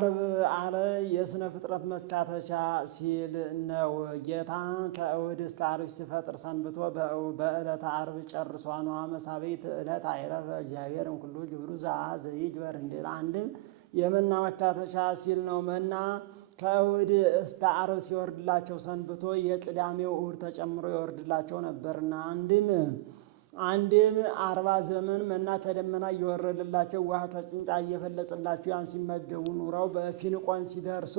ዓርብ አለ የስነ ፍጥረት መካተቻ ሲል ነው። ጌታ ከእሁድ እስከ ዓርብ ሲፈጥር ሰንብቶ በዕለተ ዓርብ ጨርሷ ነው። መሳቤት ዕለት አይረፈ እግዚአብሔር እምኩሉ ግብሩ ዘኢይግበር እንዲል አንድም የመና መካተቻ ሲል ነው። መና ከእሁድ እስከ ዓርብ ሲወርድላቸው ሰንብቶ የቅዳሜው እሁድ ተጨምሮ ይወርድላቸው ነበርና አንድም 40 ዘመን መና ከደመና እየወረደላቸው ውሃ ከጭንጫ እየፈለጠላቸው ያን ሲመገቡ ኑረው በፊንቆን ሲደርሱ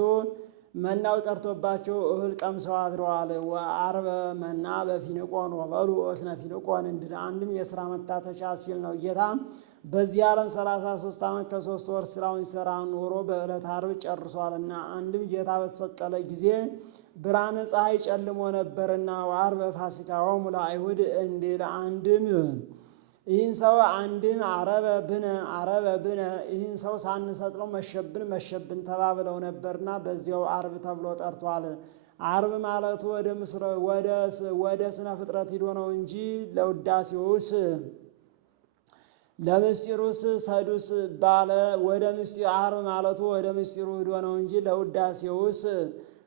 መናው ቀርቶባቸው እህል ቀምሰው አድረዋል። ዓርበ መና በፊንቆን ወበሉ እስነ ፊንቆን እንድል አንድም የሥራ መካተቻ ሲል ነው። ጌታ በዚህ ዓለም 33 ዓመት ከ3 ወር ሥራውን ሲሠራ ኖሮ በዕለተ ዓርብ ጨርሷልና አንድም ጌታ በተሰቀለ ጊዜ ብርሃነ ፀሐይ ጨልሞ ነበርና ወዓርበ ፋሲካሆሙ ለአይሁድ እንዲል አንድም ይህን ሰው ዓረበ ብነ ይህን ሰው ሳንሰቅለው መሸብን ተባብለው ነበርና በዚያው ዓርብ ተብሎ ጠርቷል። ዓርብ ማለቱ ወደ ስነ ፍጥረት ሂዶ ነው እንጂ ለውዳሴውስ ለምስጢሩስ ሰዱስ ባለ ወደ ምስጢሩ ዓርብ ማለቱ ወደ ምስጢሩ ሂዶ ነው እንጂ ለውዳሴውስ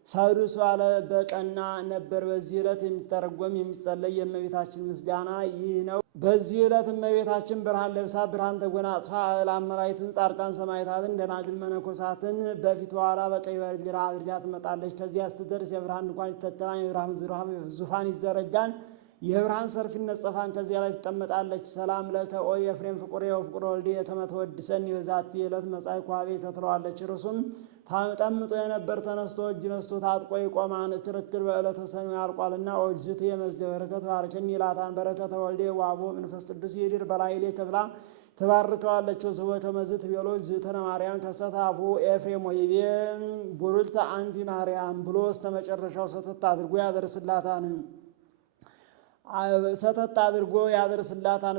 ሰዱስ ባለ በቀና ነበር። በዚህ ዕለት የሚተረጎም የሚጸለይ የእመቤታችን ምስጋና ይህ ነው። በዚህ ዕለት እመቤታችን ብርሃን ለብሳ ብርሃን ተጎናጽፋ አእላፍ መላእክትን፣ ጻድቃን፣ ሰማዕታትን፣ ደናግል መነኮሳትን በፊት በኋላ በቀኝ በግራ አድርጋ ትመጣለች። ከዚያ ስትደርስ የብርሃን ድንኳን ይተከላል፣ የብርሃን ዙፋን ይዘረጋል፣ የብርሃን ሰልፍ ይነጸፋል። ከዚያ ላይ ትቀመጣለች። ሰላም ለከ ኦ ኤፍሬም ፍቁሬ ወፍቁረ ወልዴ ከመ ትወድሰኒ በዛቲ ዕለት መጻእኩ ኀቤከ ትለዋለች። እርሱም ጠምጦ የነበር ተነስቶ እጅ ነስቶ ታጥቆ ይቆማን። ክርክር በዕለተ ሰኞ ያልቋልና ኦግዝእቴ መዝገበ በረከት ባርከኒ ይላታን። በረከተ ወልዴ ወአቦ መንፈስ ቅዱስ ይድር በላዕሌ ብላ ትባርከዋለች። ወስብሖ ከመ ትቤሎ እግዝእትነ ማርያም ከሰተ አፉ ኤፍሬም ወይቤ ቡርክት አንቲ ማርያም ብሎ እስከ መጨረሻው ሰተት አድርጎ ያደርስላታን።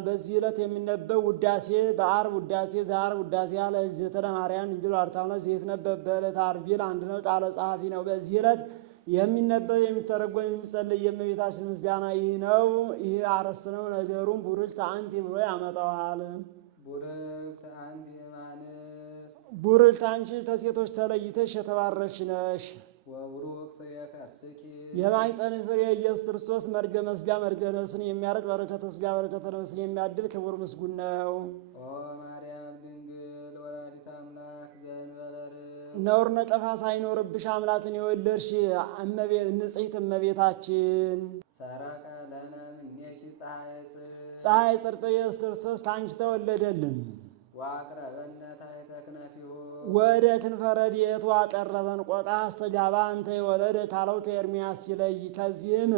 በዚህ ዕለት የሚነበብ ውዳሴ በዓርብ ውዳሴ ዘዓርብ ውዳሴ ያለ እግዝእትነ ማርያም ድንግል ወላዲተ አምላክ ዘይትነበብ በዕለተ ዓርብ ቢል አንድ ነው። ቃለ ጸሐፊ ነው። በዚህ ዕለት የሚነበብ የሚተረጎም የሚጸለይ የእመቤታችን ምስጋና ይህ ነው። ይህ አርዕስት ነው። ነገሩም ቡርክት አንቲ ብሎ ያመጣዋል። ቡርክት አንቺ ከሴቶች ተለይተሽ የተባረክሽ ነሽ። የማኅፀንሽ ፍሬ ኢየሱስ ክርስቶስ መርገመ ሥጋ መርገመ ነፍስን የሚያርቅ በረከተ ሥጋ በረከተ ነፍስን የሚያድል ክቡር ምስጉን ነው። ነውር ነቀፋ ሳይኖርብሽ አምላክን የወለድሽ ንጽሕት እመቤታችን ፀሐይ ጽድቅ ኢየሱስ ክርስቶስ ከአንቺ ተወለደልን። ወደ ክንፈ ረድኤቱ አቀረበን። ቆቃ አስተጋባ አንተ የወለደ ካለው ከኤርምያስ ሲለይ ከዚህም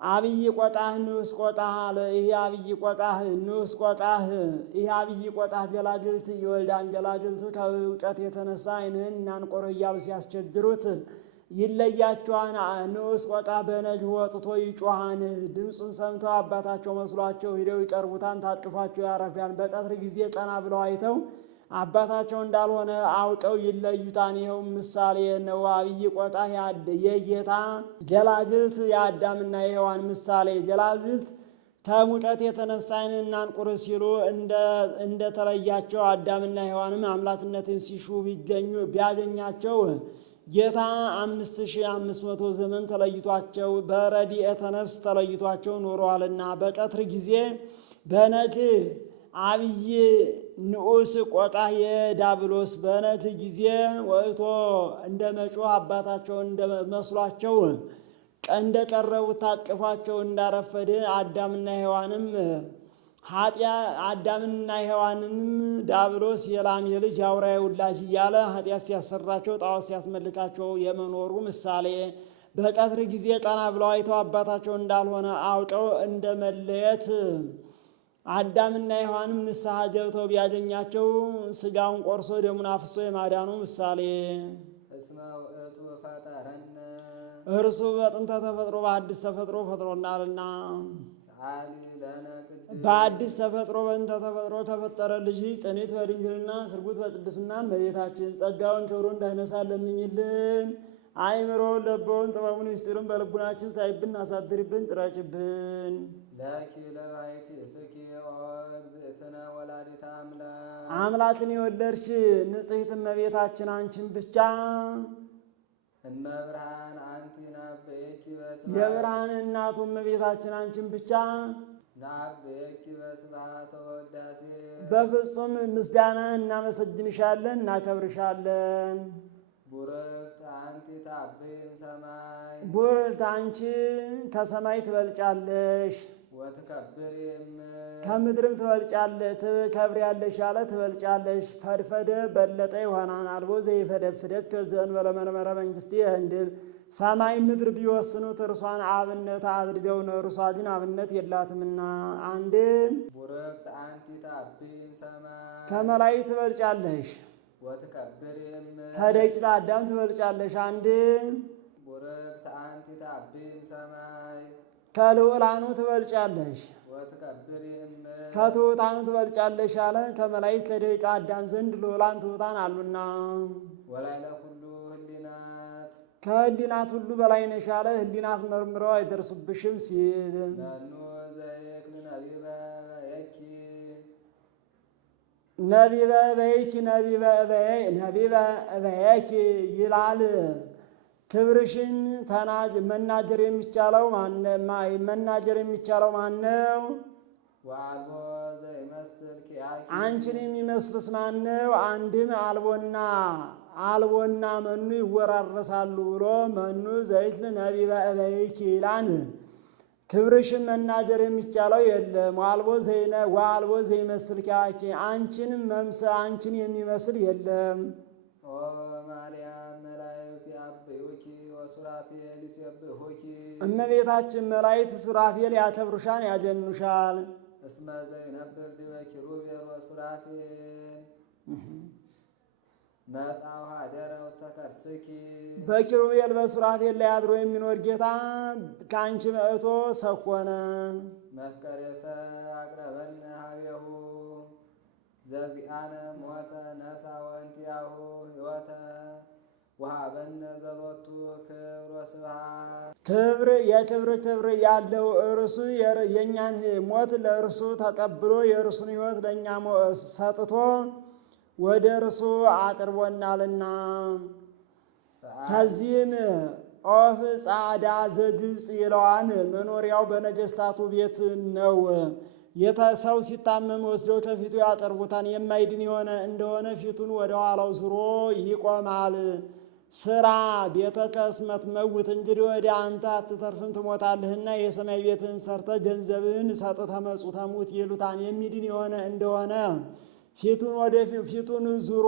አብይ ቆቃህ ንዑስ ቆቃህ አለ። ይህ አብይ ቆቃህ ንዑስ ቆቃህ ይህ አብይ ቆቃህ ገላግልት ይወልዳን። ገላግልቱ ከእውቀት የተነሳ ዓይንህን እናንቆረ እያሉ ሲያስቸግሩት ይለያቸዋን። ንዑስ ቆቃህ በነግህ ወጥቶ ይጮኻን። ድምፁን ሰምተው አባታቸው መስሏቸው ሂደው ይቀርቡታን። ታቅፏቸው ያረፊያን። በቀትር ጊዜ ቀና ብለው አይተው አባታቸው እንዳልሆነ አውቀው ይለዩታን። ይኸው ምሳሌ ነው። አብይ ቆቃህ የጌታ ገላግልት የአዳምና የሔዋን ምሳሌ። ገላግልት ከሙቀት የተነሳ ዓይንን እናንቁር ሲሉ እንደተለያቸው አዳምና ሔዋንም አምላክነትን ሲሹ ቢያገኛቸው ጌታ 5500 ዘመን ተለይቷቸው በረድኤተ ነፍስ ተለይቷቸው ኖረዋልና በቀትር ጊዜ በነግህ አብይ ንዑስ ቆቃህ የዳብሎስ በነግህ ጊዜ ወጥቶ እንደ መጮህ አባታቸው መስሏቸው እንደቀረቡት ታቅፏቸው እንዳረፈደ አዳምና ሔዋንንም ዳብሎስ የላም የልጅ አውራ የውላጅ እያለ ኃጢአት ሲያሰራቸው ጣዖት ሲያስመልካቸው የመኖሩ ምሳሌ። በቀትር ጊዜ ቀና ብለው አይተው አባታቸው እንዳልሆነ አውቀው እንደ መለየት አዳምና ሔዋንም ንስሐ ገብተው ቢያገኛቸው ሥጋውን ቆርሶ ደሙን አፍሶ የማዳኑ ምሳሌ። እርሱ በጥንተ ተፈጥሮ በአዲስ ተፈጥሮ ፈጥሮናልና በአዲስ ተፈጥሮ በጥንተ ተፈጥሮ ተፈጠረ ልጅ ጽኒት በድንግልና ስርጉት በቅድስና እመቤታችን ጸጋውን ክብሩን እንዳይነሳ ለምኝልን። አእምሮውን ለቦውን ጥበቡን ምስጢሩን በልቡናችን ሳይብን አሳድርብን ጥረጭብን። ለኪ ለባይቲ ስኪ ኦ እግዝእትነ ወላዲተ አምላክ አምላክን የወለድሽ ንጽሕት እመቤታችን አንቺን ብቻ እመብርሃን አንቲ ናበየኪ በስብሐት የብርሃን እናቱ እመቤታችን አንቺን ብቻ ናበየኪ በስብሐት ወውዳሴ በፍጹም ምስጋና እናመሰግንሻለን፣ እናከብርሻለን። ቡርክት አንቲ ታብይም ሰማይ ቡርክት አንቺ ከሰማይ ትበልጫለሽ፣ ወትከብሪ ከምድርም ትበልጫለሽ፣ ትከብሪያለሽ አለ ትበልጫለሽ። ፈድፈደ በለጠ ይሆናል አልቦ ዘይፈደፍደት ከዘእንበለ መንበረ መንግሥት እንድል ሰማይ ምድር ቢወስኑት እርሷን አብነት አድርገው ነው፣ እርሷ ግን አብነት የላትምና። አንድ ቡርክት አንቲ ታብይም ሰማይ ከመላእክት ትበልጫለሽ፣ ወትከብሪ ከደቂቀ አዳም ትበልጫለሽ። አንድ ቡርክት አንቲ ታብይም ሰማይ ከልዑላኑ ትበልጫለሽ፣ ወትከብሪ ከትሑታኑ ትበልጫለሽ አለ። ከመላእክት ከደቂቀ አዳም ዘንድ ልዑላን ትሑታን አሉና ወላይለ ኩሉ ህሊናት ከህሊናት ሁሉ በላይ ነሽ አለ። ህሊናት መርምረው አይደርሱብሽም ሲል መኑ ዘይክል ነቢበ የኪ ነቢበ በይኪ ነቢበ በየኪ ይላል። ክብርሽን መናገር የሚቻለው ማነው? ወአልቦ ዘይመስል ኪያኪ አንቺን የሚመስልስ ማነው? አንድም አልቦና መኑ ይወራረሳሉ ብሎ መኑ ዘይክል ነቢበ በይኪ ይላል። ክብርሽን መናገር የሚቻለው የለም። ወአልቦ ዘይመስል ኪያኪ አንቺን የሚመስል የለም። ኦ ማርያም መላእክት ያብዩኪ ወሱራፌል ይሴብሑኪ እመቤታችን መላእክት ሱራፌል ያከብሩሻን ያጀኑሻል። እስመ ዘይነብር ዲበ ኪሩቤል ወሱራፌል መጽአ ኀደረ ውስተ ከርስኪ በኪሩቤል በሱራፌል ላይ አድሮ የሚኖር ጌታ ከአንቺ መጥቶ ሰኮነ። መፍቀሬ ሰብእ አቅረበነ ኀቤሁ ዘዚአነ ሞተ ነሣ ወእንቲአሁ ሕይወተ ወሀበነ ዘሎቱ ክብር ወስብሐት የክብር ያለው እርሱ የእኛን ሞት ለእርሱ ተቀብሎ የእርሱን ሕይወት ለእኛ ሰጥቶ ወደ እርሱ አቅርቦናልና። ከዚህም ኦፍ ጻዕዳ ዘግብፅ ይለዋን መኖሪያው በነገሥታቱ ቤት ነው። ሰው ሲታመም ወስደው ከፊቱ ያቀርቡታል። የማይድን የሆነ እንደሆነ ፊቱን ወደ ኋላው ዙሮ ይቆማል። ስራ ቤተ ከስመት መውት እንግዲህ ወደ አንተ አትተርፍም ትሞታለህና የሰማይ ቤትህን ሰርተ ገንዘብህን ሰጥተህ መጹ ተሙት ይሉታል። የሚድን የሆነ እንደሆነ ፊቱን ዙሮ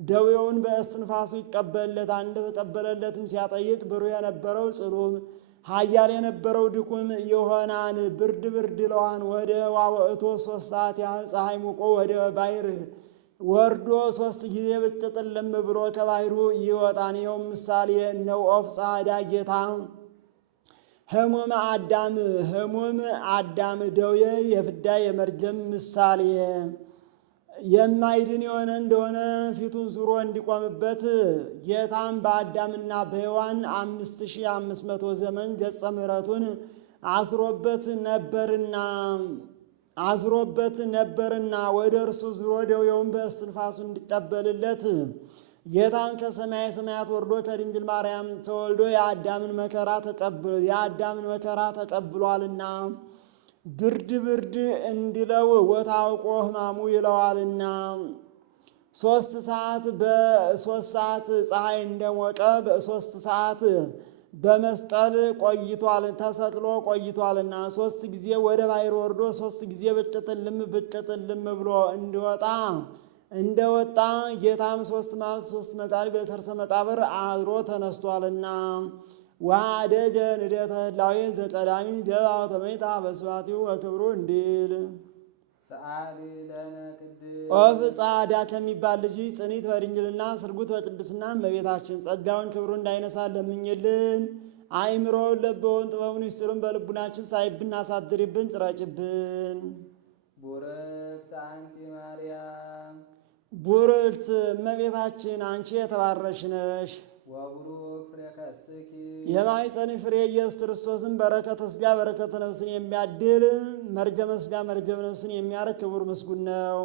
ደዌውን በእስትንፋሱ ይቀበልለታል። እንደተቀበለለትም ሲያጠይቅ ብሩህ የነበረው ጽሉም ኃያል የነበረው ድኩም ይሆናል። ብርድ ለዋን ወደ ዋወእቶ 3 ሰዓት ያህል ፀሐይ ሙቆ ወደ ባሕር ወርዶ 3 ጊዜ ብቅ ጥልም ብሎ ከባሕሩ ይወጣል። ይኸውም ምሳሌ ነው። ኦፍ ጻዕዳ ጌታ ሕሙም አዳም ደዌ የፍዳ የመርገም ምሳሌ የማይድን የሆነ እንደሆነ ፊቱን ዙሮ እንዲቆምበት ጌታም በአዳምና በሔዋን 5500 ዘመን ገጸ ምሕረቱን አዝሮበት ነበርና ወደ እርሱ ዙሮ ደዌውን በእስትንፋሱ እንዲቀበልለት ጌታም ከሰማየ ሰማያት ወርዶ ከድንግል ማርያም ተወልዶ የአዳምን መከራ ተቀብሏልና ብርድ እንዲለው ወታውቆ ሕማሙ ይለዋልና 3 ሰዓት በ3 ሰዓት ፀሐይ እንደሞቀ በ3 ሰዓት በመስቀል ተሰቅሎ ቆይቷልና 3 ጊዜ ወደ ባሕር ወርዶ 3 ጊዜ ብቅ ጥልም ብሎ እንደወጣ ጌታም 3 መዓልት 3 መቃልት በከርሰ መቃብር አድሮ ተነስቷልና ዋደገ ንደተ ህላዌ ዘቀዳሚ ገባ ተመይታ በስባቲው ወክብሩ እንዲል ሰአሊ ለነ ቅድስት ኦፍ ጻዕዳ ከሚባል ልጅ ጽኒት በድንግልና ስርጉት በቅድስና እመቤታችን ጸጋውን ክብሩ እንዳይነሳ ለምኝልን። አእምሮውን ለበውን ጥበቡን ምስጢሩን በልቡናችን ሳይብን አሳድሪብን ጭረጭብን። ቡርክት አንቲ ማርያም ቡርክት እመቤታችን አንቺ የተባረክሽ ነሽ። ወቡሩክ ፍሬ ከርስኪ የማኅፀን ፍሬ ኢየሱስ ክርስቶስን በረከተ ሥጋ በረከተ ነፍስን የሚያድል መርገመ ሥጋ መርገመ ነፍስን የሚያረግ ክቡር ምስጉን ነው።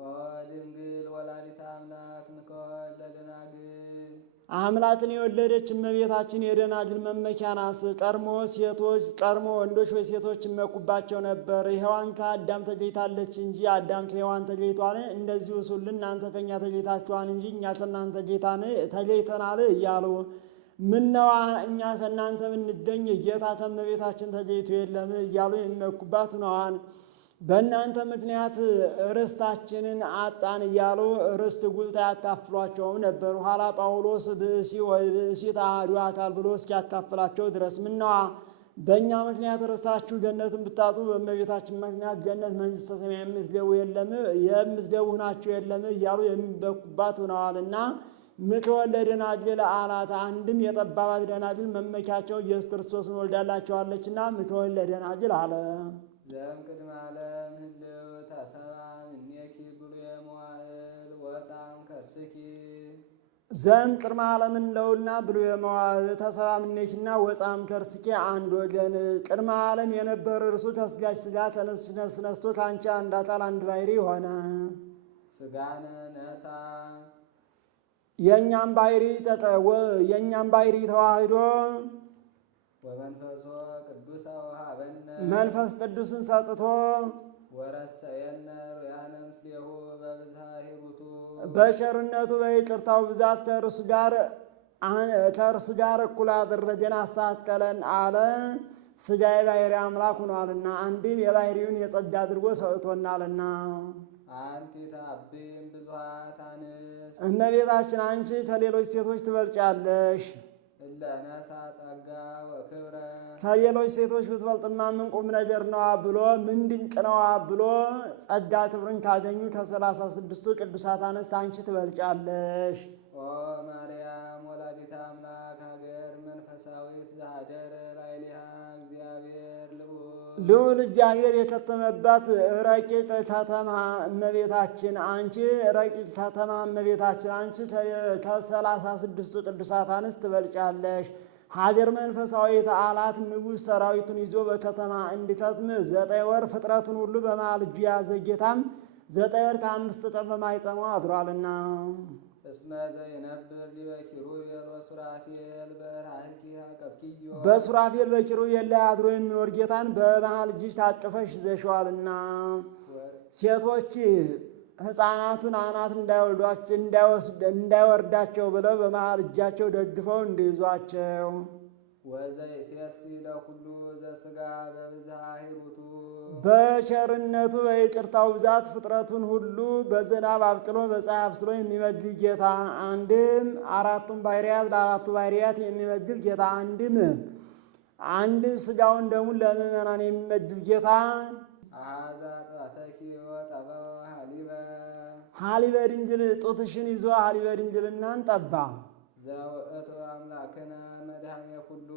ኦ ድንግል ወላዲተ አምላክ ንኮል ለደናግል አምላክን የወለደች እመቤታችን የደናግል መመኪያ ናት። ቀድሞ ወንዶች በሴቶች ይመኩባቸው ነበር። ሔዋን ከአዳም ተገኝታለች እንጂ አዳም ከሔዋን ተገኝቷል። እንደዚሁ ሁሉ እናንተ ከእኛ ተገኝታችኋል እንጂ እኛ ከእናንተ ተገኝተናል እያሉ ምነዋ እኛ ከእናንተ ብንገኝ ጌታ ከእመቤታችን ተገኝቶ የለም እያሉ የሚመኩባት ሆነዋል። በእናንተ ምክንያት ርስታችንን አጣን እያሉ ርስት ጉልት ያካፍሏቸውም ነበሩ። ኋላ ጳውሎስ ብእሲ ወይ ብእሲት አሐዱ አካል ብሎ እስኪያካፍላቸው ድረስ ምነዋ በእኛ ምክንያት ርስታችሁ ገነትን ብታጡ በእመቤታችን ምክንያት ገነት መንግሥተ ሰማይ የምትገቡ ናችሁ የለም እያሉ የሚበኩባት ሆነዋልና ምክወለ ደናግል አላት። አንድም የጠባባት ደናግል መመኪያቸው ኢየሱስ ክርስቶስን ወልዳላቸዋለችና ምክወለ ደናግል አለ። ዘም ቅድመ ዓለም ህልው ተሰባ እምኔኪ ብሉየ መዋዕል ወፃም ከርስኪ ዘም ቅድመ ዓለምን ለውና ብሉየ መዋዕል ተሰባ እምኔኪና ወፃም ከርስኪ አንድ ወገን ቅድመ ዓለም የነበረ እርሱ ከሥጋሽ ሥጋ ከነፍስሽ ነፍስ ነስቶ ከአንቺ አንድ አካል አንድ ባሕርይ ሆነ። ሥጋነ ነሳ የእኛም ባሕርይ ተዋህዶ ወመንፈሶ ቅዱሰ ወሀበነ መንፈስ ቅዱስን ሰጥቶ ወረሰየነ ርያነ ምስሌሁ በብዝሃ ሂሩቱ በቸርነቱ በይቅርታው ብዛት ከእርሱ ጋር እኩል አደረገን አስተካከለን አለ። ሥጋ የባሕርይ አምላክ ሆኗልና አንድም የባሕርዩን የጸጋ አድርጎ ሰጥቶናልና። አንቲ ታብም ብዙኃት አንስት እመቤታችን አንቺ ከሌሎች ሴቶች ትበልጫለሽ። እለ ነሣ ጸጋ ወክብረ ከሌሎች ሴቶች ብትበልጥማ ምን ቁም ነገር ነዋ ብሎ ምን ድንቅ ነዋ ብሎ ጸጋ ክብርን ካገኙ ከ36ቱ ቅዱሳት አንስት አንቺ ትበልጫለሽ። ኦ ማርያም ወላዲተ አምላክ ሀገር መንፈሳዊት ዘኀደረ ላዕሌሃ እግዚአብሔር ልዑል እግዚአብሔር የከተመባት ረቂቅ ከተማ እመቤታችን አንቺ ከ36ቱ ቅዱሳት አንስት ትበልጫለሽ። ሀገር መንፈሳዊት አላት። ንጉሥ ሰራዊቱን ይዞ በከተማ እንዲከትም 9 ወር ፍጥረቱን ሁሉ በመሃል እጁ የያዘ ጌታም 9 ወር ከ5 ቀን በማኅፀኗ አድሯልና። እስመ ዘይነብር ዲበ ኪሩቤል ወሱራፌል በራእኪ አቀፍኪዮ በሱራፌል በኪሩቤል ላይ አድሮ የሚኖር ጌታን በመሃል እጅሽ ታቅፈሽ ይዘሽዋልና። ሴቶች ሕፃናቱን አናት እንዳይወርዳቸው ብለው በመሃል እጃቸው ደግፈው እንዲይዟቸው። ወዘይሴሲ ለኩሉ ዘሥጋ በብዝሃ ሂሩቱ በቸርነቱ በይቅርታው ብዛት ፍጥረቱን ሁሉ በዝናብ አብቅሎ በፀሐይ አብስሎ የሚመግብ ጌታ አንድም አራቱን ባሕርያት ለአራቱ ባሕርያት የሚመግብ ጌታ አንድም ሥጋውን ደሙን ለምእመናን የሚመግብ ጌታ አኀዛ ጥባተኪ ወጠበወ ሀሊበ ድንግል ጡትሽን ይዞ ሀሊበ ድንግልናን ጠባ። ዘውእቱ አምላክነ መድኃኒየ ኩሉ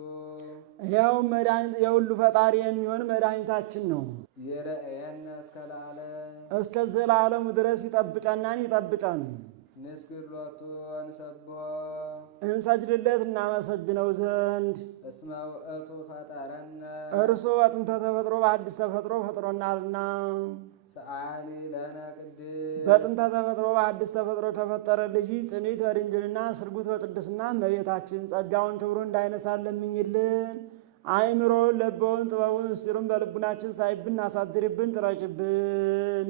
ያው መድኃኒት የሁሉ ፈጣሪ የሚሆን መድኃኒታችን ነው። ይርአየነ እስከ ለዓለም እስከ ዘላለሙ ድረስ ይጠብቀን። ንስግድ ሎቱ ወንሰብሖ እንሰግድለት እናመሰግነው ዘንድ እስመ ውእቱ ፈጠረነ እርሱ በጥንተ ተፈጥሮ በአዲስ ተፈጥሮ ፈጥሮናልና። ሰአሊ ለነ ቅድስት በጥንተ ተፈጥሮ በአዲስ ተፈጥሮ ከፈጠረ ልጅ ጽኒት በድንግልና ስርጉት በቅድስና እመቤታችን ጸጋውን ክብሩን እንዳይነሳን ለምኝልን። አእምሮውን ለበውን ጥበቡን ምስጢሩን በልቡናችን ሳይብን አሳድሪብን ጥረጭብን።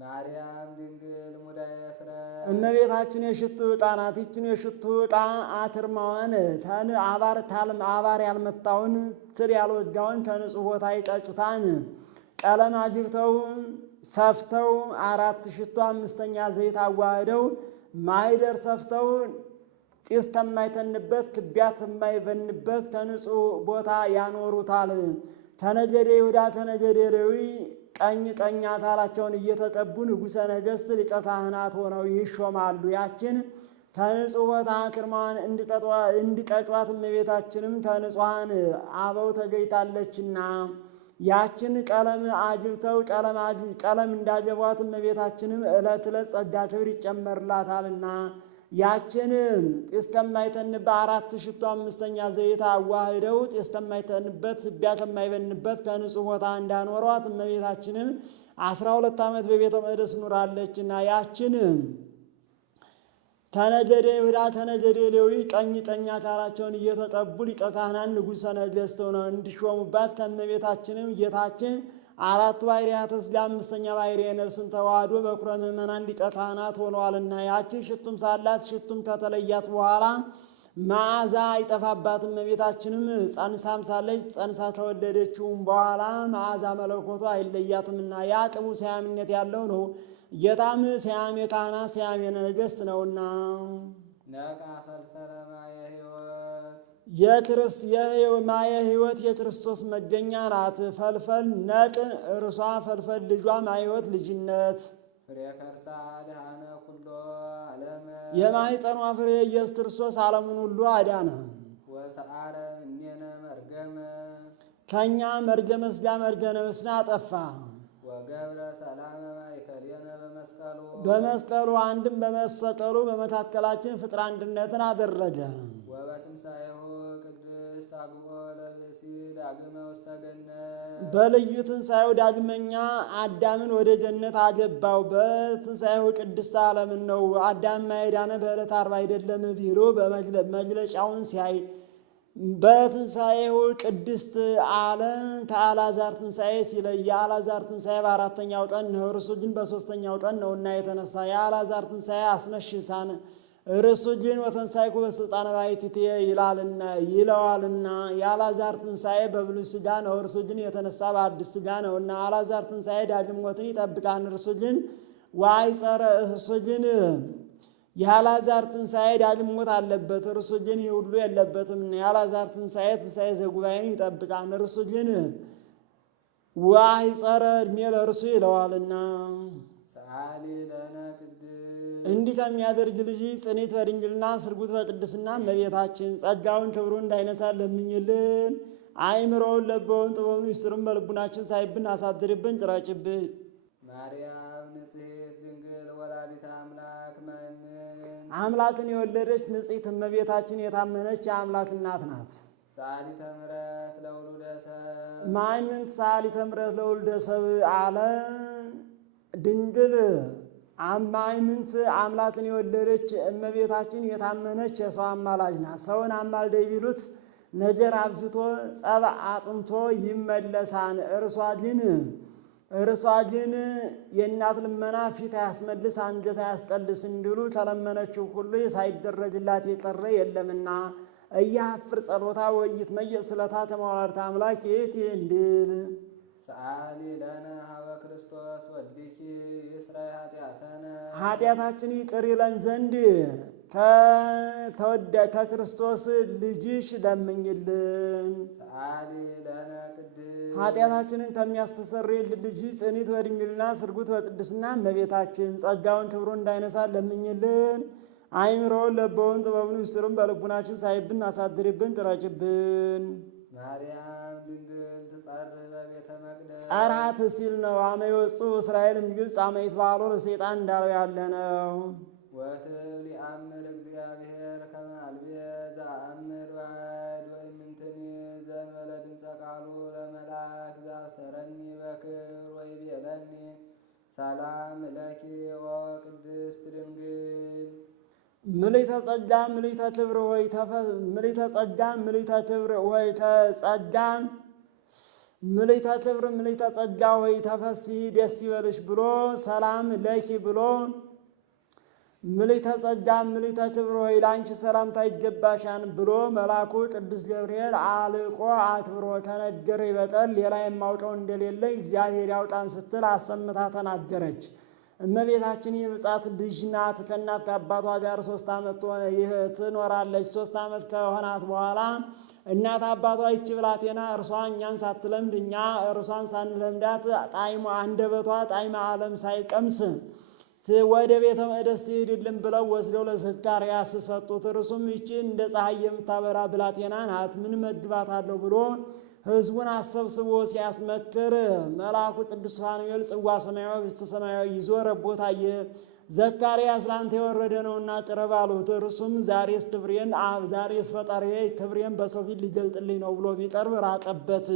ማርያም ድንግል ሙዳየ ፍረት እመቤታችን የሽቱ ዕቃ ናት። ይችን የሽቱ ዕቃ አክርማዋን አባር ያልመታውን ትል ያልወጋውን ከንጹሕ ቦታ ይቀጩታን ቀለም አግብተው ሰፍተው 4 ሽቶ 5ኛ ዘይት አዋህደው ማይደር ሰፍተው ጢስ ከማይተንበት ትቢያት የማይበንበት ከንጹሕ ቦታ ያኖሩታል። ከነገደ ይሁዳ ከነገደ ሌዊ ቀኝ አካላቸውን እየተቀቡ ንጉሠ ነገሥት ሊቀ ካህናት ሆነው ይሾማሉ። ያችን ከንጹሕ ቦታ ክርማዋን እንዲቀጯት እመቤታችንም ከንጹሐን አበው ተገኝታለችና ያችን ቀለም አግብተው ቀለም እንዳገቧት እመቤታችንም ዕለት ዕለት ጸጋ ክብር ይጨመርላታልና ያችን ጢስ ከማይተንበት 4 ሽቶ 5ኛ ዘይት አዋህደው ጢስ ከማይተንበት ትቢያ ከማይበንበት ከንጹሕ ቦታ እንዳኖሯት እመቤታችንም 12 ዓመት በቤተ መቅደስ ኑራለችና ያችን ተነገደ ይሁዳ ተነገደ ሌዊ ቀኝ አካላቸውን እየተቀቡ ሊቀ ካህናት ንጉሠ ነገሥት ሆነው እንዲሾሙባት ከእመቤታችንም ጌታችን 4 ባሕርያተ ሥጋ 5ኛ ባሕርየ ነፍስን ተዋህዶ በኵረ ምእመናን ሊቀ ካህናት ሆነዋልና ያችን ሽቱም ሳላት ሽቱም ከተለያት በኋላ መዓዛ አይጠፋባትም። እመቤታችንም ጸንሳም ሳለች ጸንሳ ከወለደችውም በኋላ መዓዛ መለኮቷ አይለያትምና ያ ቅቡ ሰያምነት ያለው ነው። ጌታም ሰያሜ ካህናት ሰያሜ ነገሥት ነውና ነቃ ፈልፈለ ማየ ሕይወት ማየ ሕይወት የክርስቶስ መገኛ ናት። ፈልፈል ነቅ እርሷ ፈልፈል ልጇ ማየ ሕይወት ልጅነት ፍሬ ከርሳ ድኃነ ኩሎ ዓለመ የማኅፀኗ ፍሬ ኢየሱስ ክርስቶስ ዓለሙን ሁሉ አዳነ። ወሰአረ እኔነ መርገመ ከእኛ መርገመ ሥጋ መርገመ ነፍስን አጠፋ። ወገብረ ሰላመ ማእከሌነ በመስቀሉ አንድም በመሰቀሉ በመካከላችን ፍቅር አንድነትን አደረገ። ወበትንሣኤሁ ቅድስት አግብኦ ለብእሲ ዳግመ ውስተ ገነት በልዩ ትንሣኤው ዳግመኛ አዳምን ወደ ገነት አገባው። በትንሣኤው ቅድስት ዓለምን ነው። አዳም ማይዳነ በዕለት 40 አይደለም ቢሉ መግለጫውን ሲያይ በትንሣኤው ቅድስት ዓለም ከአልዓዛር ትንሣኤ ሲለይ የአልዓዛር ትንሣኤ በ4ኛው ቀን ነው፣ እርሱ ግን በ3ኛው ቀን ነውና የተነሳ የአልዓዛር ትንሣኤ አስነሽሳን እርሱ ግን ወተንሣእኩ በሥልጣነ ባሕቲትየ ይለዋልና የአልዓዛር ትንሣኤ በብሉይ ሥጋ ነው፣ እርሱ ግን የተነሳ በአዲስ ሥጋ ነውና አልዓዛር ትንሣኤ ዳግም ሞትን ይጠብቃል። እርሱ ግን የአልዓዛር ትንሣኤ ዳግም ሞት አለበት፣ እርሱ ግን ይህ ሁሉ የለበትም። የአልዓዛር ትንሣኤ ዘጉባኤን ይጠብቃል፣ እርሱ ግን ዋይጸረ ዕድሜ ለእርሱ ይለዋልና ሰአሊ ለነ ቅድስት እንዲህ ከሚያደርግ ልጅ ጽኒት በድንግልና ስርጉት በቅድስና እመቤታችን ጸጋውን ክብሩን እንዳይነሳ ለምኝልን። አእምሮውን ለበውን ጥበቡን ይስጥሩን በልቡናችን ሳይብን አሳድርብን ጥረጭብን። ማርያም ንጽሕት ድንግል ወላዲተ አምላክ መምን አምላክን የወለደች ንጽሕት እመቤታችን የታመነች የአምላክ እናት ናት። ሰአሊተ ምሕረት ለውሉደ ሰብእ ማይምንት ሰአሊተ ምሕረት ለውሉደ ሰብእ አለ ድንግል ማይምንት አምላክን የወለደች እመቤታችን የታመነች የሰው አማላጅ ናት። ሰውን አማልደይ ቢሉት ነገር አብዝቶ ጸብ አጥንቶ ይመለሳን። እርሷ ግን የእናት ልመና ፊት አያስመልስ አንጀት አያስቀልስ እንዲሉ ከለመነችው ሁሉ ሳይደረግላት የቀረ የለምና እያፍር ጸሎታ ወይት መየጥ ስለታ ከመዋዕርተ አምላክ የት እንድል ሰአሊ ለነ ሀበ ክርስቶስ ወዲኪ ይስራይ ኃጢአተነ ኃጢአታችን ይቅር ይለን ዘንድ ከክርስቶስ ልጅሽ ለምኝልን። ሰአሊ ለነ ቅድስት ኃጢአታችንን ከሚያስተሰርይልን ልጅ ጽኒት በድንግልና ስርጉት በቅድስና እመቤታችን ጸጋውን ክብሩን እንዳይነሳ ለምኝልን። አእምሮውን ለበውን ጥበቡን ምስጢሩን በልቡናችን ሳይብን አሳድሪብን ጥረጭብን። ማርያም ድንግል ትጸርህ በቤተ መቅደስ ጸርሃት ሲል ነው። አመ ይወፁ እስራኤል እምግብፅ አመ ይትበዓሎ ለሰይጣን እንዳለው ያለ ነው። ወትብል ይአምር እግዚአብሔር ከመ አልብየ ዘአምር ባዕድ ወኢምንትኒ ዘእንበለ ድምፀ ቃሉ ለመልአክ ዘአብሰረኒ በክብር ወይቤለኒ ሰላም ለኪ ኦ ቅድስት ድንግል ምልዕተ ጸጋ ምልዕተ ክብር ወይ ምልዕተ ጸጋ ምልዕተ ክብር ወይ ተጸጋን ምልዕተ ክብር ምልዕተ ጸጋ ወይ ተፈሥሒ ደስ ይበልሽ ብሎ ሰላም ለኪ ብሎ ምልዕተ ጸጋ ምልዕተ ክብር ወይ ላንቺ ሰላምታ ይገባሻን ብሎ መልአኩ ቅዱስ ገብርኤል አልቆ አክብሮ ከነገረ በቀር ሌላ የማውቀው እንደሌለ እግዚአብሔር ያውጣን ስትል አሰምታ ተናገረች። እመቤታችን የብጻት ልጅ ናት። ከእናት ከአባቷ ጋር 3 ዓመት ትኖራለች። 3 ዓመት ከሆናት በኋላ እናት አባቷ ይቺ ብላቴና እርሷ እኛን ሳትለምድ እኛ እርሷን ሳንለምዳት ጣዕሟ አንደበቷ ጣዕመ ዓለም ሳይቀምስ ወደ ቤተ መቅደስ ትሄድልን ብለው ወስደው ለዘካርያስ ሰጡት። እርሱም ይቺ እንደ ፀሐይ የምታበራ ብላቴና ናት፣ ምን መግባታለሁ ብሎ ሕዝቡን አሰብስቦ ሲያስመክር መልአኩ ቅዱስ ፋኑኤል ጽዋ ሰማያዊ ህብስተ ሰማያዊ ይዞ ረቦ ታየ። ዘካርያስ ለአንተ የወረደ ነውና ቅረብ አሉት። እርሱም ዛሬስ ክብሬን በሰው ፊት ሊገልጥልኝ ነው ብሎ ቢቀርብ ራቀበት።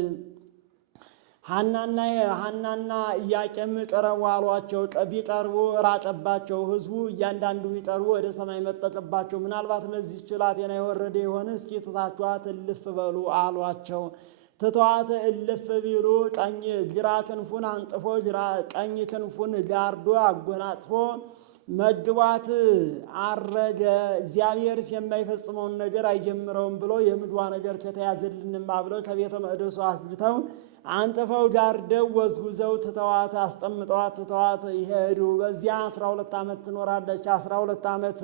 ሐናና ኢያቄም ቅረቡ አሏቸው። ቢቀርቡ ራቀባቸው። ሕዝቡ እያንዳንዱ ቢቀርቡ ወደ ሰማይ መጠቀባቸው። ምናልባት ለዚህ ብላቴና የወረደ የሆነ እስኪ ትታችኋት እልፍ በሉ አሏቸው። ትተዋት እልፍ ቢሉ ቀኝ ግራ ክንፉን አንጥፎ ቀኝ ክንፉን ጋርዶ አጎናጽፎ መግቧት አረገ። እግዚአብሔርስ የማይፈጽመውን ነገር አይጀምረውም ብሎ የምድዋ ነገር ከተያዘልንማ ብለው ከቤተ መቅደሱ አስግተው አንጥፈው ጋርደው ወዝጉዘው ትተዋት አስጠምጠዋት ትተዋት ይሄዱ። በዚያ 12 ዓመት ትኖራለች። 12 ዓመት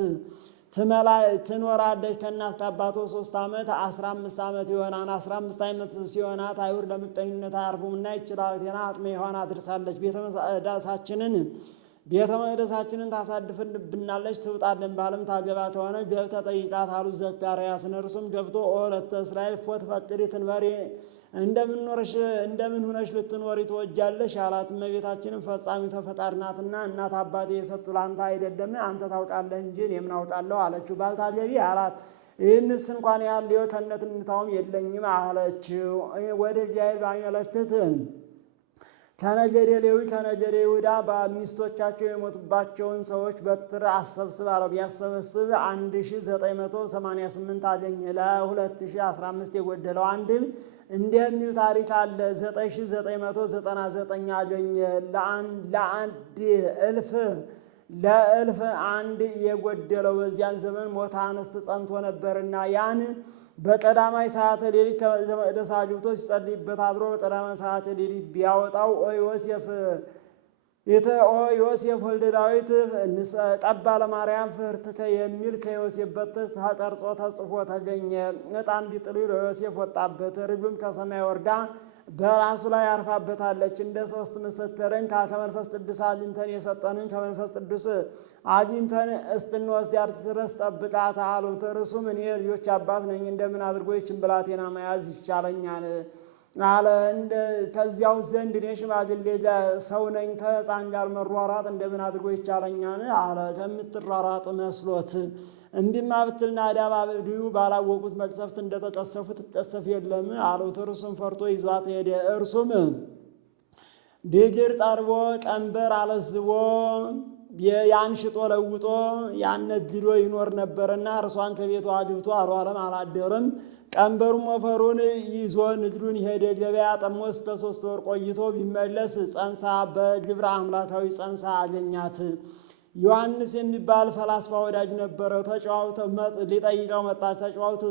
ትኖራለች። ከእናት ከአባቶ 3 ዓመት 15 ዓመት ይሆናል። 15 ዓመት ሲሆናት አይሁድ ለምቀኝነት አያርፉምና ይችላል ቴና አጥሜ ሔዋን አድርሳለች። ቤተ መቅደሳችንን ታሳድፍብናለች፣ ትውጣለን። ባለም ታገባ ከሆነ ገብተህ ጠይቃት አሉት ዘካርያስን። እርሱም ገብቶ ኦለተ እስራኤል ፎት ፈቅሪ ትንበሪ እንደምን ሆነሽ ልትኖሪ ትወጃለሽ አላት። እመቤታችንም ፈጻሚተ ፈቃድ ናትና እናት አባቴ የሰጡ ለአንተ አይደለም? አንተ ታውቃለህ እንጂ እኔ ምን አውቃለሁ አለችው። ባልታገቢ አላት። ይህንስ እንኳን ያህል የወከነት እንታውም የለኝም አለችው። ወደ እግዚአብሔር ባመለክት ከነገደ ሌዊ ከነገደ ይሁዳ በሚስቶቻቸው የሞቱባቸውን ሰዎች በትር አሰብስብ አለው። ቢያሰበስብ 1988 አገኘ። ለ2015 የጎደለው አንድም እንዲህ የሚል ታሪክ አለ። 9999 አገኘ። ለእልፍ አንድ የጎደለው በዚያን ዘመን ሞተ አንስት ጸንቶ ነበርና ያን በቀዳማይ ሰዓተ ሌሊት ከመቅደስ አግብቶ ሲጸልይበት አድሮ በቀዳማይ ሰዓተ ሌሊት ቢያወጣው ዮሴፍ ወልደ ዳዊት ቀባ ለማርያም ፍርትከ የሚል ከዮሴፍ በትር ተቀርጾ ተጽፎ ተገኘ። ዕጣን ቢጥሉ ለዮሴፍ ወጣበት። ርግብም ከሰማይ ወርዳ በራሱ ላይ አርፋበታለች። እንደ 3 ምስክርን ከመንፈስ ቅዱስ አግኝተን የሰጠንን ከመንፈስ ቅዱስ አግኝተን እስክንወስድ ድረስ ጠብቃት አሉት። እርሱም እኔ ልጆች አባት ነኝ፣ እንደምን አድርጎ ይችን ብላቴና መያዝ ይቻለኛል አለ። ከዚያው ዘንድ እኔ ሽማግሌ ሰው ነኝ፣ ከሕፃን ጋር መሯሯጥ እንደምን አድርጎ ይቻለኛል አለ። ከምትሯሯጥ መስሎት እንዲማ ብትልና ዳባ ብድዩ ባላወቁት መቅሰፍት እንደተቀሰፉ ትቀሰፍ የለም አሉት። እርሱም ፈርቶ ይዟት ሄደ። እርሱም ድግር ጠርቦ ቀንበር አለዝቦ ያን ሽጦ ለውጦ ያነግዶ ይኖር ነበርና እርሷን ከቤቱ አግብቶ አልዋለም አላደርም። ቀንበሩን ሞፈሩን ይዞ ንግዱን ሄደ። ገበያ ጠሞ እስከ 3 ወር ቆይቶ ቢመለስ ጸንሳ በግብረ አምላካዊ ጸንሳ አገኛት። ዮሐንስ የሚባል ፈላስፋ ወዳጅ ነበረው። ተጨዋውተው ሊጠይቀው መጣች። ተጨዋውተው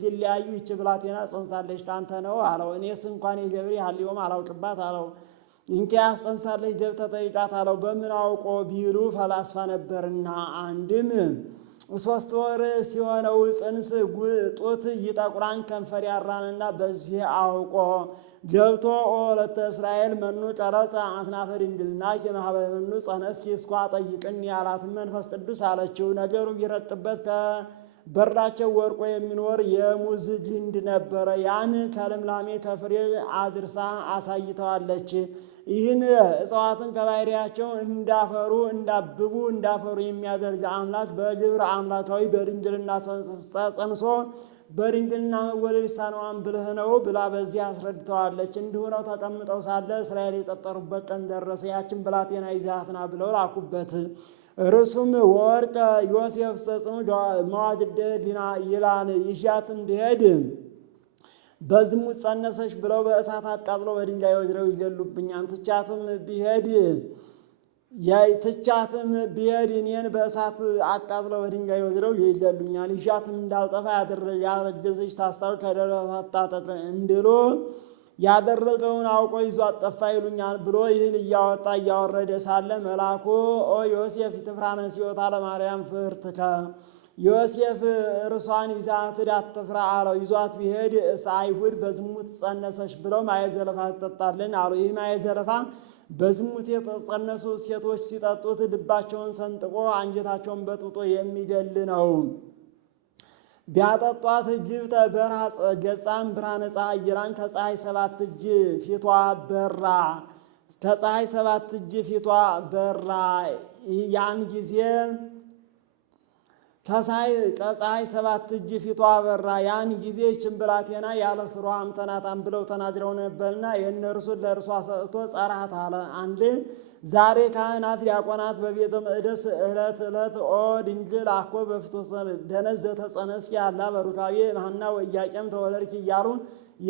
ሲለያዩ ይች ብላቴና ጸንሳለች ካንተ ነው አለው። እኔስ እንኳን የገብሬ ሀሊዮም አላውቅባት አለው። እንኪያስ ጸንሳለች ገብተህ ጠይቃት አለው። በምን አውቆ ቢሉ ፈላስፋ ነበርና። አንድም 3 ወር ሲሆነው ጽንስ ጡት ይጠቁራን ከንፈር ያራንና በዚህ አውቆ ገብቶ ወለተ እስራኤል መኑ ቀረጸ አክናፈ ድንግልና ከማህበረ መኑ ጸነስኪ እስኳ ጠይቅን ያላት መንፈስ ቅዱስ አለችው። ነገሩ ቢረጥበት ከበራቸው ወርቆ የሚኖር የሙዝ ግንድ ነበረ። ያን ከልምላሜ ከፍሬ አድርሳ አሳይተዋለች። ይህን እጽዋትን ከባህሪያቸው እንዳፈሩ እንዳብቡ እንዳፈሩ የሚያደርግ አምላክ በግብረ አምላካዊ በድንግልና ጸንሶ በድንግልና መወለድ ይሳነዋል ብለህ ነው ብላ በዚህ አስረድተዋለች። እንዲሁ ነው። ተቀምጠው ሳለ እስራኤል የቀጠሩበት ቀን ደረሰ። ያችን ብላቴና ይዛትና ብለው ላኩበት። እርሱም ወርቀ ዮሴፍ ተጽኑ መዋግደ ዲና ይላል። ይዣት እንዲሄድ በዝሙት ጸነሰች ብለው በእሳት አቃጥለው በድንጋይ ወግረው ይገሉብኛል። ትቻትም ቢሄድ እኔን በእሳት አቃጥለው በድንጋይ ወግረው ይገሉኛል። ይዣትም እንዳልጠፋ ያረገዘች ታስታውቅ ከደረታታጠቅ እንድሎ ያደረገውን አውቆ ይዟት ጠፋ ይሉኛል ብሎ ይህን እያወጣ እያወረደ ሳለ መልአኩ ኦ ዮሴፍ ትፍራነ ሲወታ ለማርያም ፍርትከ ዮሴፍ እርሷን ይዛት አትፍራ አለው። ይዟት ቢሄድ አይሁድ በዝሙት ጸነሰች ብለው ማየ ዘለፋ ትጠጣልን አሉ። ይህ ማየ ዘለፋ በዝሙት የተጸነሱ ሴቶች ሲጠጡት ልባቸውን ሰንጥቆ አንጀታቸውን በጥብጦ የሚገል ነው። ቢያጠጧት ግብተ በርሃ ገጻም ብርሃነ ፀሐይ ይራን ከፀሐይ 7 እጅ ፊቷ በራ። ከፀሐይ 7 እጅ ፊቷ በራ። ያን ጊዜ ከፀሐይ 7 እጅ ፊቷ በራ። ያን ጊዜ ይህችን ብላቴና ያለ ስሯ አምተናታን ብለው ተናግረው ነበርና የእነርሱን ለእርሷ ሰጥቶ ጸራት አለ። አንድ ዛሬ ካህናት ዲያቆናት በቤተ መቅደስ ዕለት ዕለት ኦ ድንግል አኮ በፍትወ ደነዝ ዘተጸነስኪ አላ በሩካቤ ሐና ወኢያቄም ተወለድኪ እያሉ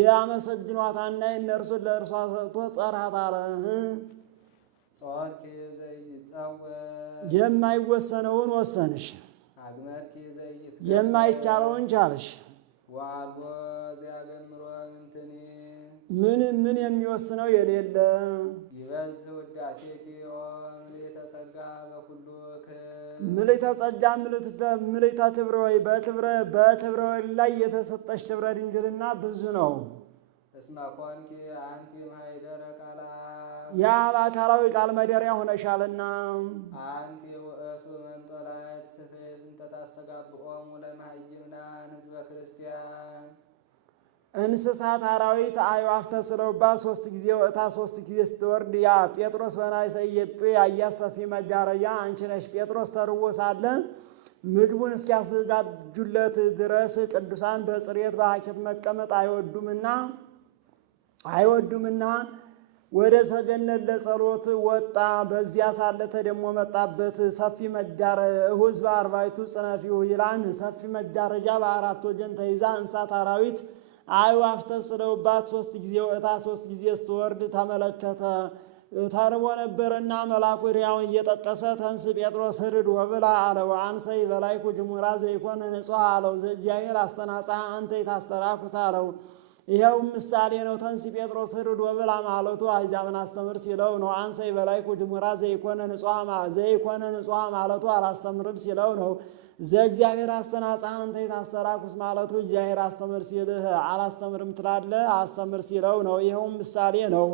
ያመሰግኗታና የእነርሱን ለእርሷ ሰጥቶ ጸራት አለ። ጾርኪ ዘይጸወር የማይወሰነውን ወሰንሽ፣ አግመርኪ ዘይት የማይቻለውን ቻልሽ። ዋልቦ ዘያገምሮ ምንትኒ ምን የሚወስነው የሌለ ይበዝ ውዳሴኪ ኦ ምልዕተ ጸጋ በኩሉ ክብር ምልዕተ ጸጋ ምልዕተ ክብረ ወይ በክብረ ወይ ላይ የተሰጠሽ ክብረ ድንግልና ብዙ ነው። እስመ ኮንኪ አንቲ ማኅደረ ቃላ የአብ አካላዊ ቃል ማደሪያ ሆነሻልና። አንቲ ውእቱ መንጦላዕት ስፍሕት እንተ ታስተጋብኦሙ ለመሃይምናን ሕዝበ ክርስቲያን እንስሳት አራዊት አዕዋፍ ተስለውባት 3 ጊዜ ወጥታ 3 ጊዜ ስትወርድ ያ ጴጥሮስ በናይሰ ኢየጴ ያያት ሰፊ መጋረጃ አንቺ ነሽ። ጴጥሮስ ተርቦ ሳለ ምግቡን እስኪያዘጋጁለት ድረስ ቅዱሳን በጽሬት በሐኬት መቀመጥ አይወዱምና ወደ ሰገነት ለጸሎት ወጣ። በዚያ ሳለ ተደሞ መጣበት። ሰፊ ሕዝበ አርባዕቱ ጽነፊሁ ይላን። ሰፊ መጋረጃ በአራት ወገን ተይዛ እንስሳት አራዊት አዕዋፍ ተስለውባት 3 ጊዜ ወጥታ 3 ጊዜ ስትወርድ ተመለከተ። ተርቦ ነበርና መልአኩ ሪያውን እየጠቀሰ ተንስ ጴጥሮስ ርድ ወብላ አለው። አንሰይ በላይኩ ጅሙራ ዘይኮነ ንጹሕ አለው። ዘእግዚአብሔር አስተናጽሐ አንተ የታስተራኩስ አለው። ይኸውም ምሳሌ ነው። ተንስ ጴጥሮስ ርድ ወብላ ማለቱ አሕዛብን አስተምር ሲለው ነው። አንሰይ በላይኩ ጅሙራ ዘይኮነ ንጹሕ ማለቱ አላስተምርም ሲለው ነው። ዘእግዚአብሔር አስተናጽሐ አንተ የታስተራኩስ ማለቱ እግዚአብሔር አስተምር ሲልህ አላስተምርም ትላለህ፣ አስተምር ሲለው ነው። ይኸውም ምሳሌ ነው።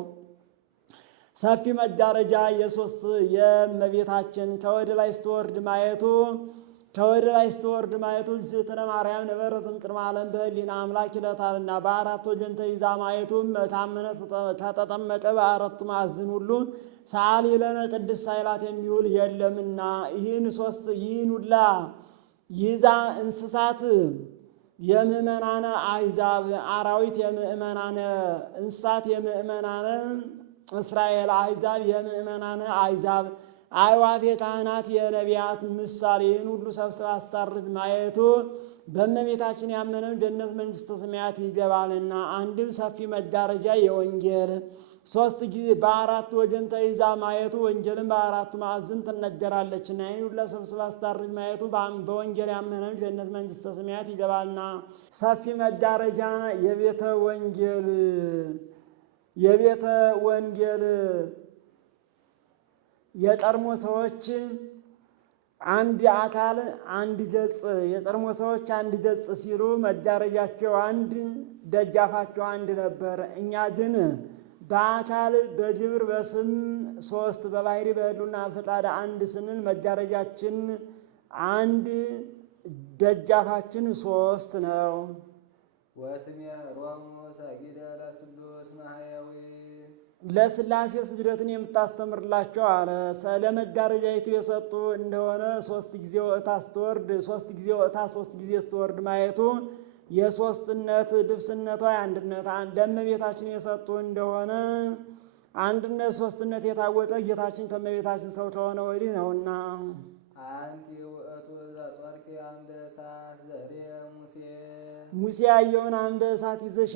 ሰፊ መጋረጃ የእመቤታችን ከወደ ላይ ስትወርድ ማየቱ ዝትነ ማርያም ነበረትም ቅድመ ዓለም በሕሊና አምላክ ይለታልና። በአራት ወገን ተይዛ ማየቱም ታመነ ከተጠመቀ በአራቱ ማዕዘን ሁሉ ሰአሊ ለነ ቅድስት ሳይላት የሚውል የለምና ይህን ሁላ ይዛ እንስሳት የምእመናነ አሕዛብ አራዊት የምእመናነ እንስሳት የምእመናነ እስራኤል አሕዛብ የምእመናነ አሕዛብ አዕዋፍ የካህናት የነቢያት ምሳሌ ይህን ሁሉ ሰብስባ አስታርድ ማየቱ በእመቤታችን ያመነው ገነት መንግሥተ ሰማያት ይገባልና። አንድም ሰፊ መጋረጃ የወንጌል 3 ጊዜ በአራት ወገን ተይዛ ማየቱ ወንጌልን በአራቱ ማዕዘን ትነገራለችና ይህን ሁሉ ሰብስባ አስታርድ ማየቱ በወንጌል ያመነው ገነት መንግሥተ ሰማያት ይገባልና። ሰፊ መጋረጃ የቤተ ወንጌል የቀድሞ ሰዎች አንድ አካል አንድ ገጽ የቀድሞ ሰዎች አንድ ገጽ ሲሉ መጋረጃቸው አንድ ደጃፋቸው አንድ ነበር። እኛ ግን በአካል በግብር በስም 3 በባሕርይ በሕልውና ፈቃድ አንድ ስንል መጋረጃችን አንድ ደጃፋችን 3 ነው። ወትሜሮሙ ሰጊደ ለስሉስ ማሕየዊ ለሥላሴ ስግደትን የምታስተምርላቸው አለ። ለመጋረጃይቱ የሰጡ እንደሆነ 3 ጊዜ ወጥታ ስትወርድ 3 ጊዜ ወጥታ 3 ጊዜ ስትወርድ ማየቱ የሦስትነት ልብስነቷ የአንድነት ለእመቤታችን የሰጡ እንደሆነ አንድነት ሦስትነት የታወቀ ጌታችን ከእመቤታችን ሰው ከሆነ ወዲህ ነውና። አንቲ ውእቱ ዘጾርኪ አምደ እሳት ዘርየ ሙሴ ያየውን አምደ እሳት ይዘሽ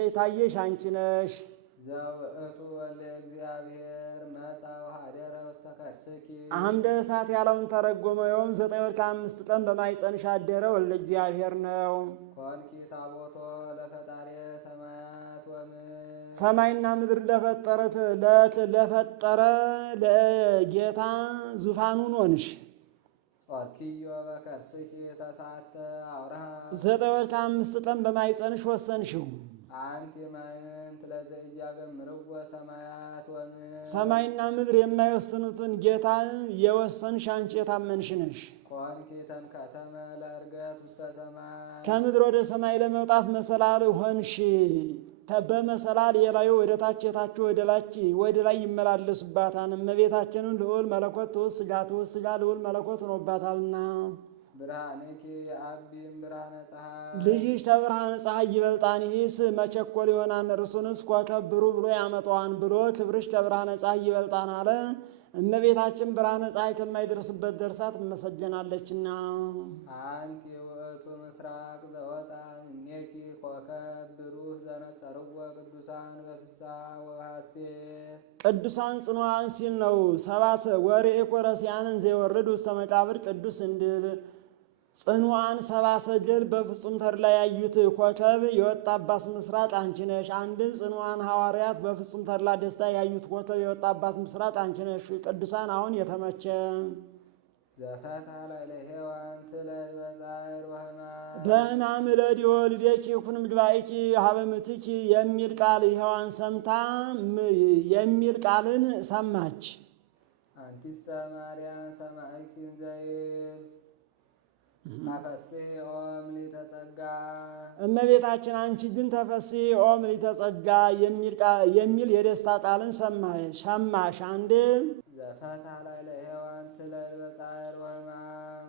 የታየሽ አንቺ ነሽ። ዘውእቱ ወልደ እግዚአብሔር መጻ ወኀደረ ውስተ ከርስኪ አምደ እሳት ያለውን ተረጎመው። ይኸውም 9 ወር ከ5 ቀን በማኅፀንሽ አደረ ወልደ እግዚአብሔር ነው። ኮንኪ ታቦቶ ለፈጣሪ ሰማያት ወምድር ሰማይና ምድር ለፈጠረ ለጌታ ዙፋኑን ሆንሽ። ጾርኪዮ በከርስኪ ተሳተ አውርሃ 9 ወር ከ5 ቀን በማኅፀንሽ ወሰንሽው። አንቲ ማእመንት ለዘኢያገምርዎ ሰማያት ወምድር ሰማይና ምድር የማይወስኑትን ጌታ የወሰንሽ አንቺ የታመንሽ ነሽ። ኮንኪ ተንከተመ ለዕርገት ውስተ ሰማይ ከምድር ወደ ሰማይ ለመውጣት መሰላል ሆንሽ። በመሰላል የላዩ ወደ ታች የታች ወደ ላይ ይመላለሱባታል። እመቤታችንን ልዑል መለኮት ትውስ ሥጋ ልዑል መለኮት ሆኖባታልና ብርሃንኪ የአቢም ብርሃነ ፀሐይ ልጅሽ ተብርሃነ ፀሐይ ይበልጣን። ይህስ መቸኮል ይሆናል። እርሱንስ ኮከብሩ ብሎ ያመጣዋን ብሎ ክብርሽ ተብርሃነ ፀሐይ ይበልጣን አለ። እመቤታችን ብርሃነ ፀሐይ ከማይደርስበት ደርሳ ትመሰገናለችና። አንቲ ውእቱ ምስራቅ ዘወፃ እምኔኪ ኮከብ ብሩህ ዘነጸርዎ ቅዱሳን በፍስሓ ወሐሴት። ቅዱሳን ጽኑዓን ሲል ነው። ሰባት ወርኤ ኮረሲያንን ዘይወርድ ውስተ መቃብር ቅዱስ እንድል ጽኑዓን ሰባ ሰገል በፍጹም ተድላ ያዩት ኮከብ የወጣባት ምስራቅ አንቺ ነሽ። አንድም ጽኑዓን ሐዋርያት በፍጹም ተድላ ደስታ ያዩት ኮከብ የወጣባት ምስራቅ አንቺ ነሽ። ቅዱሳን አሁን የተመቸ ዘፈታ ላዕለ ሔዋን ትለድ በጻዕር ወሕማም በሕማም እለድ ወልዴኪ ኩን ምግባእኪ ሀበ ምትኪ የሚል ቃል ሔዋን ሰምታ የሚል ቃልን ሰማች። አንቲሰ ማርያም ሰማዕኪን ዘይብል ተፈሥሒ ኦ ምልዕተ ጸጋ። እመቤታችን አንቺ ግን ተፈሥሒ ኦ ምልዕተ ጸጋ የሚል የደስታ ቃልን ሰማሽ። አንድም ዘፈታ ላዕለ ሔዋን ትለድ በጻዕር ወሕማም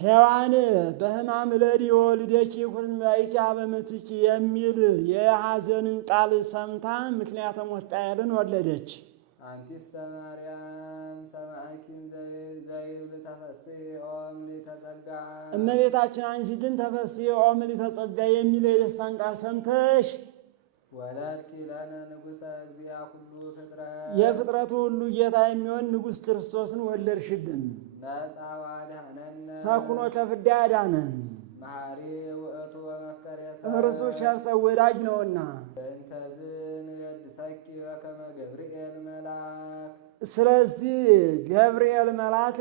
ሔዋን በሕማም እለድ ወልዴኪ ኩን ምግባእኪ ሀበ ምትኪ የሚል የሐዘንን ቃል ሰምታ ምክንያተ ሞት ቃየልን ወለደች። አንቲሰ ማርያም ሰማዕኪን ዘይብል ተፈሥሒ ኦ ምልዕተ ጸጋ። እመቤታችን አንቺ ግን ተፈሥሒ ኦ ምልዕተ ጸጋ የሚል የደስታን ቃል ሰምተሽ ወለድኪ ለነ ንጉሠ እግዚአ ኩሉ ፍጥረት የፍጥረቱ ሁሉ ጌታ የሚሆን ንጉሥ ክርስቶስን ወለድሽልን። ነጻ ወአድኀነነ ሰኩኖ ከፍዳ ያዳነን መሐሪ ውእቱ ወመፍቀሬ እርሱ ቸር ሰው ወዳጅ ነውና። በእንተዝ ንገድሰኪ በከመ ገብርኤል መልአክ። ስለዚህ ገብርኤል መልአክ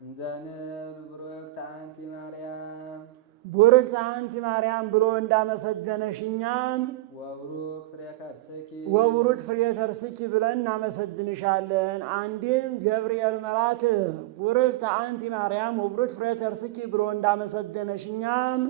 እንዘ ንብል ቡርክት አንቲ ማርያም ቡርክት አንቲ ማርያም ብሎ እንዳመሰገነሽ እኛም ወቡሩክ ፍሬ ከርስኪ ወቡሩክ ፍሬ ከርስኪ ብለን እናመሰግንሻለን። አንድም ገብርኤል መልአክ ቡርክት አንቲ ማርያም ወቡሩክ ፍሬ ከርስኪ ብሎ እንዳመሰገነሽ እኛም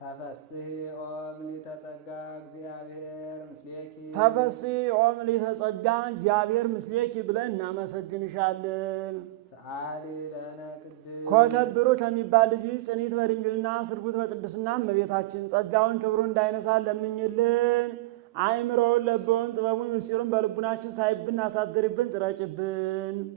ተፈሥሒ ኦ ምልዕተ ጸጋ እግዚአብሔር ምስሌኪ ተፈሥሒ ኦ ምልዕተ ጸጋ እግዚአብሔር ምስሌኪ ብለን እናመሰግንሻለን። ሰአሊ ለነ ቅድስት ኮከብ ብሩህ ከሚባል ልጅ ጽኒት በድንግልና ስርጉት በቅድስና እመቤታችን ጸጋውን ክብሩን እንዳይነሳን ለምኝልን። አእምሮውን ለበውን ጥበቡን ምስጢሩን በልቡናችን ሳይብን አሳድርብን ጥረጭብን።